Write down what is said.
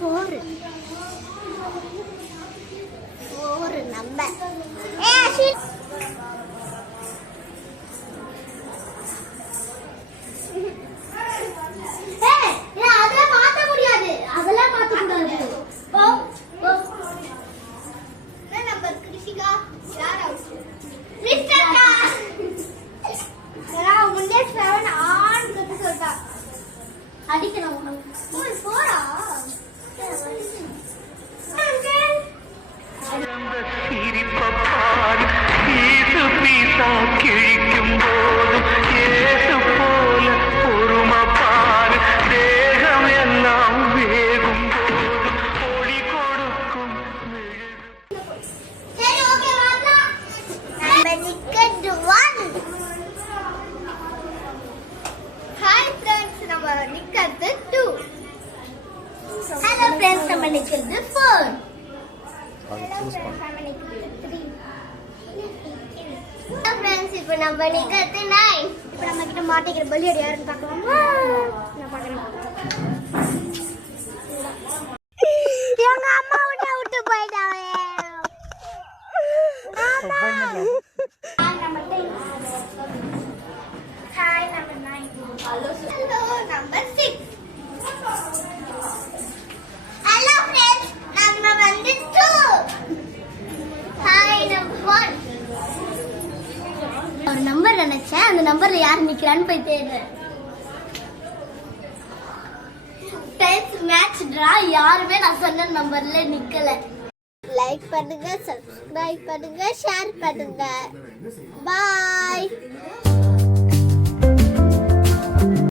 4 number. அதெல்லாம் மாத்த முடியாது. அதெல்லாம் மாத்த கூடாது. நம்பர் கிருஷிகா யார் அவுட்? ரிஸ்டா. நான் முன்னே 7 ஆன் கத்து சொல்றா. அடிக்கணும் உனக்கு. போடா. கிழிக்கும் போது ஏசு போல பொறுமப்பார் தேகம் எல்லாம் வேகும் போது ஒளி கொடுக்கும். சரி ஓகே வாடலாம். நம்பர் நிக்கட் 1. ஹாய் फ्रेंड्स, நம்ம நிக்கட் 2. ஹலோ फ्रेंड्स, நம்ம நிக்கட் 4. फ्रेंड्स, இப்போ நம்ம நிக்கட் 9. இப்போ நம்ம கிட்ட மாட்டிக்கிற பலியடி யாருன்னு பார்க்கலாமா? நான் பார்க்கறேன். எங்க அம்மா விட்டு போயிட்டாவே. அம்மா. Hi number 9. Hello number 6. Hello friends, நம்ம வந்து 2. Hi number 1. ஒரு நம்பர் நினைச்சேன், அந்த நம்பர்ல யார் நிக்கிறான்னு போய் தேடுறேன். Friends, match draw. யாருமே நான் சொன்ன நம்பர்ல நிக்கல. லைக் பண்ணுங்க, சப்ஸ்கிரைப் பண்ணுங்க, ஷேர் பண்ணுங்க. பாய்.